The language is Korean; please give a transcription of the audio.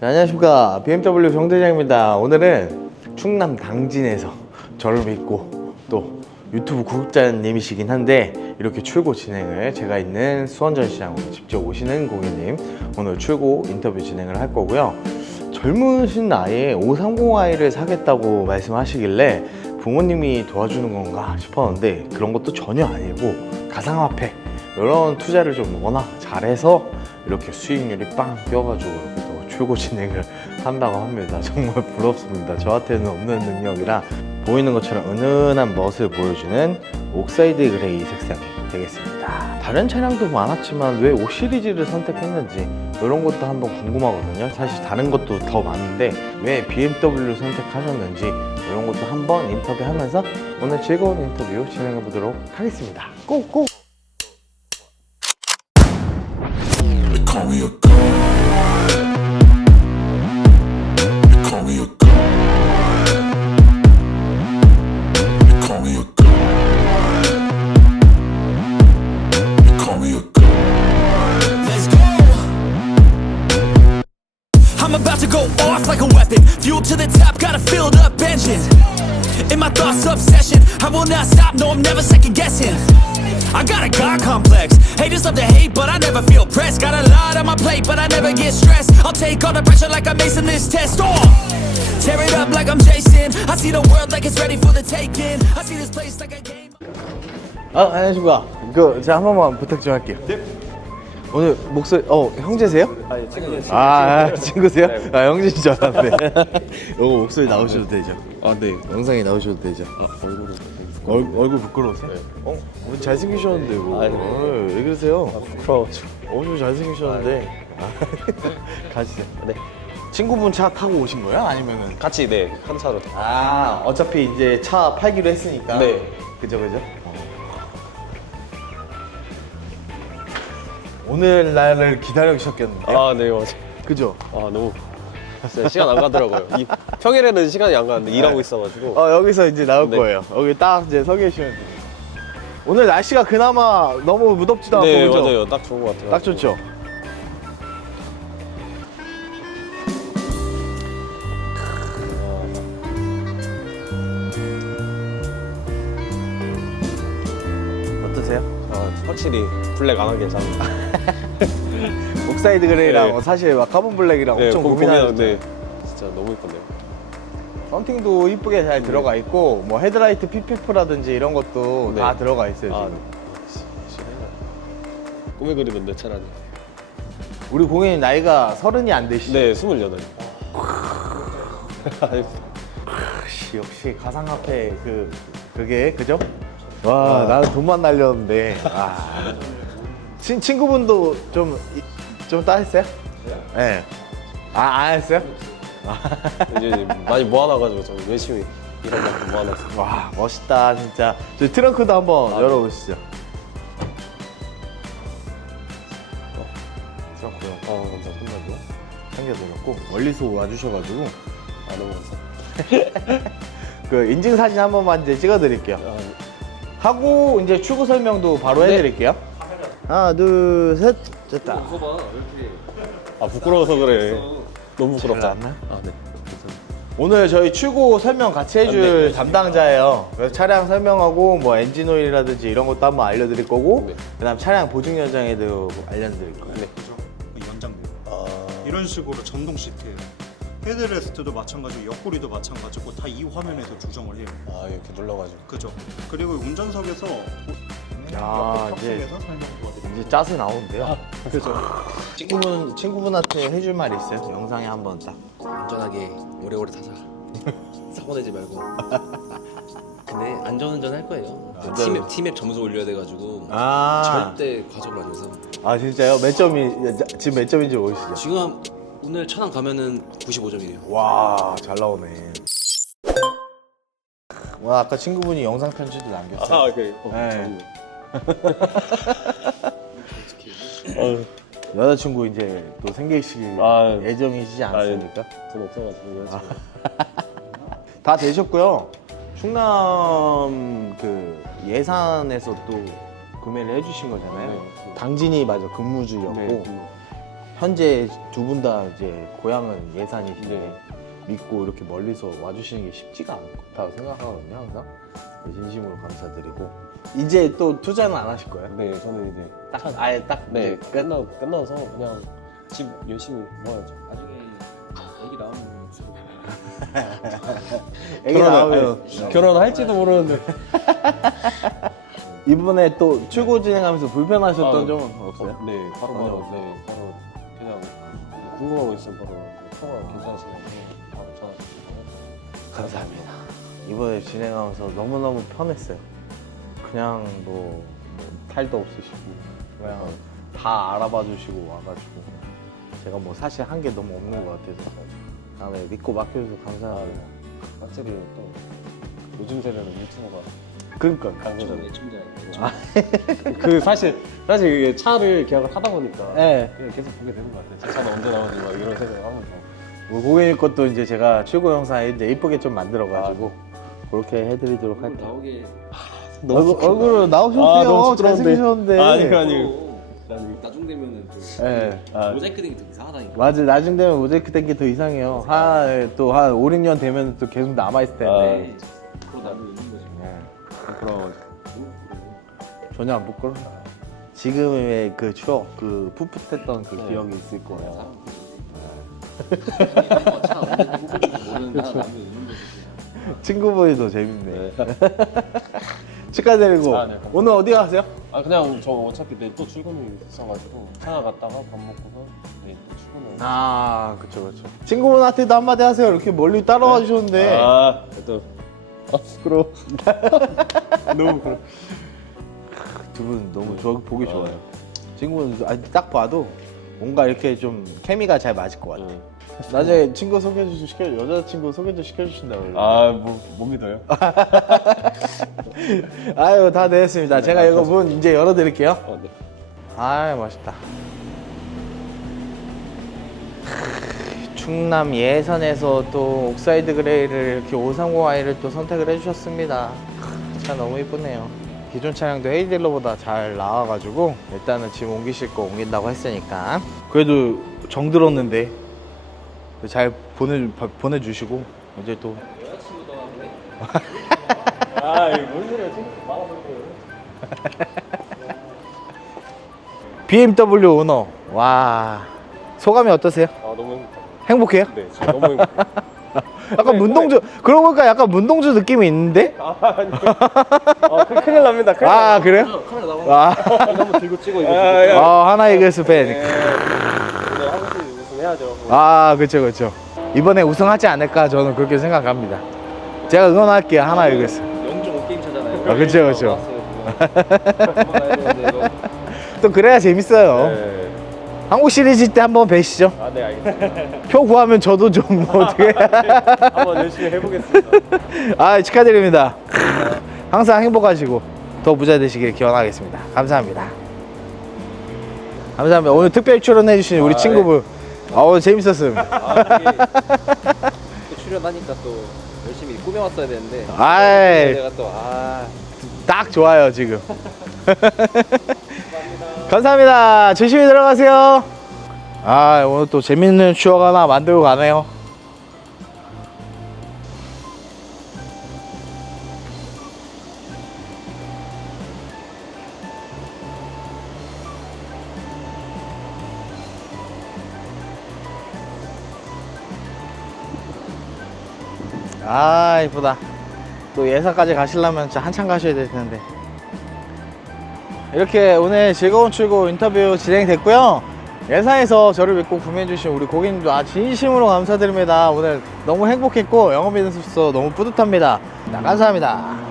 네, 안녕하십니까. BMW 정대장입니다. 오늘은 충남 당진에서 저를 믿고 또 유튜브 구독자님이시긴 한데 이렇게 출고 진행을 제가 있는 수원전시장으로 직접 오시는 고객님 오늘 출고 인터뷰 진행을 할 거고요. 젊으신 나이에 530i를 사겠다고 말씀하시길래 부모님이 도와주는 건가 싶었는데 그런 것도 전혀 아니고 가상화폐 이런 투자를 좀 워낙 잘해서 이렇게 수익률이 빵 뛰어가지고 출고 진행을 한다고 합니다. 정말 부럽습니다. 저한테는 없는 능력이라 보이는 것처럼 은은한 멋을 보여주는 옥사이드 그레이 색상이 되겠습니다. 다른 차량도 많았지만 왜 5 시리즈를 선택했는지 이런 것도 한번 궁금하거든요. 사실 다른 것도 더 많은데 왜 BMW를 선택하셨는지 이런 것도 한번 인터뷰하면서 오늘 즐거운 인터뷰 진행해 보도록 하겠습니다. 고고! go off like a weapon. Fuel to the top, got a filled up engine. In my thoughts, obsession. I will not stop, no, I'm never second guessing. I got a God complex. Haters love to hate, but I never feel pressed. Got a lot on my plate, but I never get stressed. I'll take all the pressure like I'm acing this test. Oh! Tear it up like I'm Jason. I see the world like it's ready for the taking. I see this place like a game. 아, 안녕하십니까. 그, 제가 한 번만 부탁 좀 할게요. 네. 오늘 목소리, 어, 형제세요? 아니 친구 아, 아, 친구세요? 아, 형제인 줄 알았네. 이거 목소리 나오셔도 되죠? 아 네. 영상에 나오셔도 되죠? 아 얼굴은 얼, 얼굴 부끄러우세요? 어? 오늘 잘생기셨는데, 뭐. 아니. 어, 왜 그러세요? 부끄러워가지고. 엄청 잘생기셨는데. 아, 가시죠. 네. 친구분 차 타고 오신 거예요? 아니면은? 같이 네한 차로. 아, 어차피 이제 차 팔기로 했으니까. 네. 그죠, 그죠? 오늘 날을 기다리셨겠는데. 아 네 맞아. 그죠? 아 너무 진짜 시간 안 가더라고요. 이, 평일에는 시간이 안 가는데 일하고 있어가지고. 어, 여기서 이제 나올 네. 거예요. 여기 딱 이제 서 계시면 돼요. 오늘 날씨가 그나마 너무 무덥지도 않고, 네 그죠? 맞아요. 딱 좋은 것 같아요. 딱 좋죠? 어떠세요? 아, 확실히 블랙 안 하길 잘한다. 옥사이드 그레이랑 네. 뭐 사실 막 카본 블랙이랑 엄청 고- 고민하는데 고민하는데 진짜 너무 이쁜데요. 썬팅도 이쁘게 잘 들어가 있고 뭐 헤드라이트 PPF라든지 이런 것도 네. 다 들어가 있어요 아 지금 네. 꿈에 그리는 내 차라니. 우리 공연이 나이가 서른이 안 되시죠? 네 스물여덟. 아니, 역시, 역시 가상화폐 그 그게 그죠? 와 나는 돈만 날렸는데 아. 친, 친구분도 좀좀 따했어요? 네. 아, 안 했어요? 이제 많이 모아놔가지고 좀 열심히 이런 만큼 모아놨어요. 와 멋있다 진짜 저희 트렁크도 한번 아, 열어보시죠 어, 트렁크요 아 감사합니다. 챙겨드렸고 멀리서 와주셔가지고 아 너무 감사합니다. 그 인증 사진 한 번만 이제 찍어드릴게요 아, 하고 이제 출고 설명도 바로 네. 해드릴게요 하나 둘 셋 됐다 아 부끄러워서 그래. 너무 부끄럽다. 아 네. 오늘 저희 출고 설명 같이 해줄 아, 네. 담당자예요. 그래서 차량 설명하고 뭐 엔진 오일이라든지 이런 것도 한번 알려드릴 거고, 네. 그다음 차량 보증 연장에도 알려드릴 거예요. 네. 그죠? 그 연장된 아 이런 식으로 전동 시트예요. 헤드레스트도 마찬가지고 옆구리도 마찬가지고 다 이 화면에서 조정을 해요. 아 이렇게 눌러가지고. 그죠? 그리고 운전석에서 야, 이제 탑승해서 설명 도와드립니다. 이제 짜서 나오는데요. 그죠? 친구분 친구분한테 해줄 말 있어요? 영상에 한번 딱. 안전하게 오래오래 타자. 사고 내지 말고. 근데 안전운전 할 거예요. 안전- 티맵 티맵 점수 올려야 돼가지고 아, 절대 과속을 안 해서. 아 진짜요? 몇 점이 지금 몇 점인지 모르시죠? 지금 한- 오늘 천안 가면은 95점이에요. 와, 잘 나오네. 와, 아까 친구분이 영상 편지도 남겼어요. 아 그래. 어, 네. 여자친구 이제 또 생기실 아, 예정이시지 않습니까? 돈 없어가지고. 그래서. 다 되셨고요. 충남 그 예산에서 또 구매를 해주신 거잖아요. 네. 당진이 맞아 근무주였고 네. 현재 두 분 다 이제 고향은 예산이신데 네. 믿고 이렇게 멀리서 와주시는 게 쉽지가 않다고 생각하거든요 항상 진심으로 감사드리고 이제 또 투자는 안 하실 거예요? 네, 저는 이제 딱 아예 딱 네 이제 끝나 끝나서 그냥 집 열심히 모아야죠. 나중에 애기 나오면 애기 나오면 결혼할지도 모르는데. 이번에 또 출고 진행하면서 불편하셨던 아, 점은 없어요? 어, 네, 바로 전혀 바로 없어요. 네, 바로 궁금한 거 있으면 바로 통화 괜찮으시면 바로 전화 주시고. 감사합니다. 이번에 진행하면서 너무너무 편했어요. 그냥 뭐, 뭐 탈도 없으시고 그냥 다 알아봐 주시고 와가지고 제가 뭐 사실 한 게 너무 없는 것 같아서 다음에 믿고 맡겨줘서 아, 감사합니다. 확실히 또 요즘 세대는 유튜버가 그러니까 강조잖아요. 애청자 그 사실 사실 이게 차를 계약을 하다 보니까 네. 그냥 계속 보게 되는 것 같아요. 제 차는 언제 나오지 막 이런 생각을 하면서. 뭐 고객님 것도 이제 제가 출고 영상 이제 이쁘게 좀 만들어가지고 그렇게 해드리도록 할게요. 나오게 얼굴, 얼굴로 아, 나오셨어요. 너무 부끄러운데. 잘생기셨는데. 아니요, 아니요. 어, 나중 되면은 좀 네. 아, 모자이크 되게 좀 이상하다니까 맞아 나중 되면 모자이크 된 게 더 이상해요 한 또 한 5, 6년 되면 또 계속 남아 있을 텐데 그거 나도 있는 거지 부끄러워. 전혀 안 부끄러워. 지금의 그 추억 그 풋풋했던 그 기억이 있을 거예요. 차 언제 뽑을지 모르는 나 남이 있는 거지 친구분이 더 재밌네. 축하드리고. 아, 네, 감사합니다. 오늘 어디 가세요? 아 그냥 저 어차피 내일 또 출근이 있어가지고 차나 갔다가 밥 먹고서 내일 또 출근을. 아 그쵸 그쵸. 친구분한테도 한마디 하세요. 이렇게 멀리 따라와 주셨는데. 아, 또 아, 부끄러워. 너무 부끄러워. 두 분 너무 좋아, 보기 좋아요 친구분 아니, 딱 봐도 뭔가 이렇게 좀 케미가 잘 맞을 것 같아 응. 나중에 친구 소개 좀 시켜 여자친구 소개 좀 시켜주신다고 그래요 아, 뭐, 못 믿어요? 아유 다 되었습니다. 제가 이거 문 이제 열어드릴게요. 어, 네. 아유 멋있다. 충남 예산에서 또 옥사이드 그레이를 이렇게 530i를 또 선택을 해주셨습니다. 차 너무 이쁘네요. 기존 차량도 헤이딜러보다 잘 나와가지고 일단은 지금 옮기실 거 옮긴다고 했으니까 그래도 정 들었는데 잘 보내 보내주시고 이제 또 아, 이거 뭔 소리야? 지금 말아보는 BMW 오너 와 소감이 어떠세요? 아, 너무 행복해요. 행복해요? 네, 지금 너무 행복해요. 약간 문동주 그러고 보니까 약간 문동주 느낌이 있는데? 아, 큰- 큰일 납니다. 큰일 아 그래요? 카메라 나오는 아, 한번 들고 찍어, 이거. 아, 야. 아 하나 이글스 팬. 네, 한 번씩 우승해야죠. 아 그쵸 그쵸. 이번에 우승하지 않을까 저는 그렇게 생각합니다. 제가 응원할게요 하나 이글스. 영종 게임 차잖아요 아 그쵸 그쵸. 도망가야 되는데 이거 또 그래야 재밌어요. 네. 한국 시리즈 때 한번 뵈시죠. 아, 네, 알겠습니다. 표 구하면 저도 좀 뭐 어떻게. 한번 열심히 해보겠습니다. 아 축하드립니다. 항상 행복하시고 더 부자 되시길 기원하겠습니다. 감사합니다. 감사합니다. 오늘 특별 출연해주신 우리 아, 친구분. 어우 재밌었음. 아또 출연하니까 또 열심히 꾸며왔어야 되는데 아이 내가 또 아 딱 좋아요 지금. 감사합니다. 조심히 들어가세요. 아 오늘 또 재밌는 추억 하나 만들고 가네요. 아 이쁘다. 또 예산까지 가시려면 진짜 한참 가셔야 될 텐데. 이렇게 오늘 즐거운 출고 인터뷰 진행됐고요. 예산에서 저를 믿고 구매해주신 우리 고객님도 아 진심으로 감사드립니다. 오늘 너무 행복했고 영업인으로서 너무 뿌듯합니다. 자, 감사합니다.